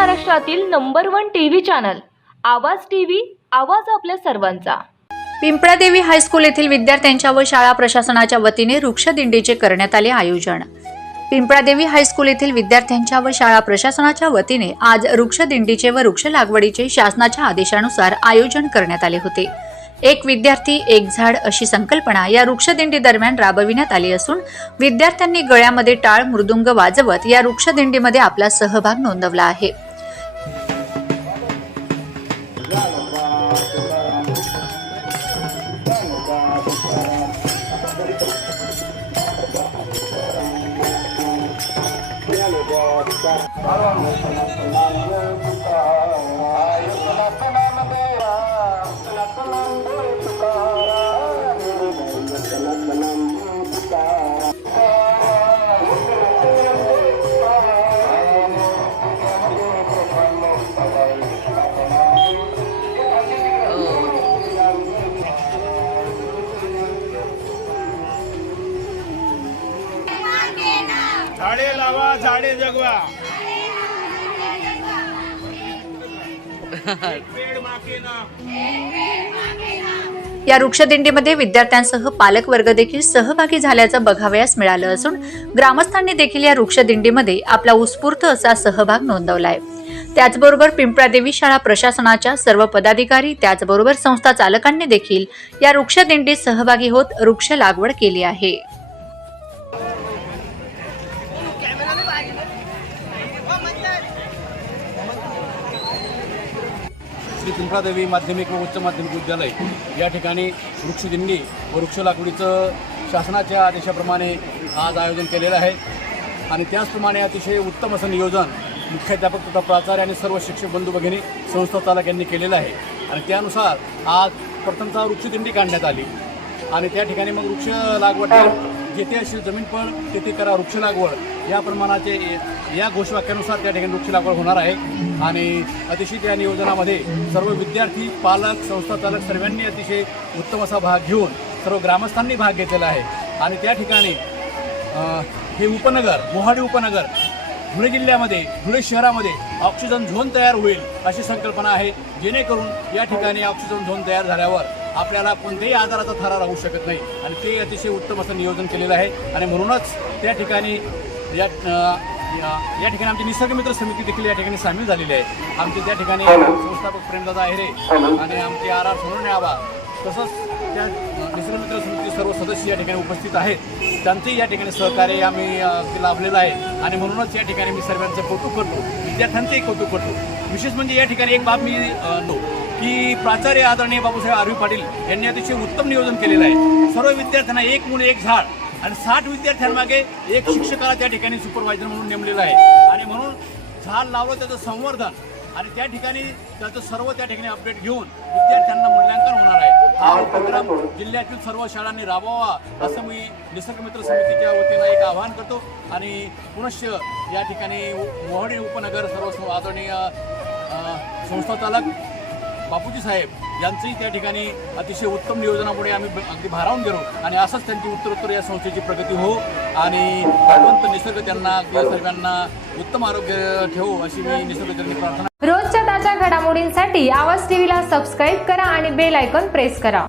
महाराष्ट्रातील number one T V channel Awaaz T V Awaaz आपल्या सर्वांचा. पिंपळादेवी हायस्कूल येथील विद्यार्थ्यांच्या व शाळा प्रशासनाच्या वतीने वृक्षदिंडीचे करण्यात आले आयोजन. पिंपळादेवी हायस्कूल येथील विद्यार्थ्यांच्या व शाळा प्रशासनाच्या वतीने आज वृक्षदिंडीचे व वृक्ष लागवडीचे शासनाच्या आदेशानुसार आयोजन करण्यात आले होते. एक विद्यार्थी एक झाड अशी संकल्पना या वृक्षदिंडी दरम्यान राबविण्यात आली असून विद्यार्थ्यांनी गळ्यामध्ये टाळ मृदुंग वाजवत या वृक्षदिंडीमध्ये आपला सहभाग नोंदवला आहे. झाडे लावा झाडे जगवा. या वृक्षदिंडीमध्ये विद्यार्थ्यांसह पालक वर्ग देखील सहभागी झाल्याचं बघावयास मिळालं असून ग्रामस्थांनी देखील या वृक्षदिंडीमध्ये आपला उत्स्फूर्त असा सहभाग नोंदवलाय. त्याचबरोबर पिंपळादेवी शाळा प्रशासनाच्या सर्व पदाधिकारी त्याचबरोबर संस्था चालकांनी देखील या वृक्षदिंडीत सहभागी होत वृक्ष लागवड केली आहे. श्री पिंपळादेवी माध्यमिक व उच्च माध्यमिक विद्यालय. या ठिकाणी वृक्षदिंडी व वृक्ष लागवडीचं शासनाच्या आदेशाप्रमाणे आज आयोजन केलेलं आहे. आणि त्याचप्रमाणे अतिशय उत्तम असं नियोजन मुख्याध्यापक तथा प्राचार्य आणि सर्व शिक्षक बंधू भगिनी संस्था चालक यांनी केलेलं आहे. आणि त्यानुसार आज प्रथमतः वृक्षदिंडी काढण्यात आली. आणि त्या ठिकाणी मग वृक्ष लागवड जेथे असेल जमीन पण तेथे करा वृक्ष लागवड. या प्रमाणाचे या घोषवाक्यानुसार त्या ठिकाणी वृक्ष लागवड होणार आहे. आणि अतिशय त्या नियोजनामध्ये सर्व विद्यार्थी पालक संस्था चालक सर्वांनी अतिशय उत्तम असा भाग घेऊन सर्व ग्रामस्थांनी भाग घेतलेला आहे. आणि त्या ठिकाणी हे उपनगर मोहाडी उपनगर धुळे जिल्ह्यामध्ये धुळे शहरामध्ये ऑक्सिजन झोन तयार होईल अशी संकल्पना आहे. जेणेकरून या ठिकाणी ऑक्सिजन झोन तयार झाल्यावर आपल्याला कोणत्याही आजाराचा थरा राहू शकत नाही. आणि ते अतिशय उत्तम असं नियोजन केलेलं आहे. आणि म्हणूनच त्या ठिकाणी या या या ठिकाणी आमची निसर्ग मित्र समिती देखील या ठिकाणी सामील झालेली आहे. आमचे त्या ठिकाणी संस्थापक प्रेमदादा आहेरे आणि आमचे आर आर सोनवणे आबा. तसंच त्या निसर्ग मित्र समितीचे सर्व सदस्य या ठिकाणी उपस्थित आहेत. त्यांचंही या ठिकाणी सहकार्य आम्ही लाभलेलं आहे. आणि म्हणूनच या ठिकाणी मी सर्वांचं कौतुक करतो. विद्यार्थ्यांचंही कौतुक करतो. विशेष म्हणजे या ठिकाणी एक बाब मी नो की प्राचार्य आदरणीय बाबूसाहेब आरवी पाटील यांनी अतिशय उत्तम नियोजन केलेलं आहे. सर्व विद्यार्थ्यांना एक मुलं एक झाड. आणि साठ विद्यार्थ्यांमागे एक शिक्षकाला त्या ठिकाणी सुपरवायझर म्हणून नेमलेलं आहे. आणि म्हणून झाड लावलं त्याचं संवर्धन आणि त्या ठिकाणी त्याचं सर्व त्या ठिकाणी अपडेट घेऊन विद्यार्थ्यांना मूल्यांकन होणार आहे. हा उपक्रम जिल्ह्यातील सर्व शाळांनी राबवावा असं मी निसर्गमित्र समितीच्या वतीनं एक आवाहन करतो. आणि पुनश्च या ठिकाणी मोहडी उपनगर सर्व आदरणीय संस्थाचालक संस्था चालक बापूजी साहेब यांचंही त्या ठिकाणी अतिशय उत्तम नियोजनामुळे आम्ही अगदी भारावून गेलो आणि असंच त्यांची उत्तरोत्तर या संस्थेची प्रगती हो आणि भगवंत निसर्ग त्यांना या सर्वांना उत्तम आरोग्य ठेवू अशी मी निसर्गचरणी प्रार्थना रोजच्या ताज्या घडामोडींसाठी आवाज टीव्हीला सबस्क्राईब करा आणि बेल आयकॉन प्रेस करा.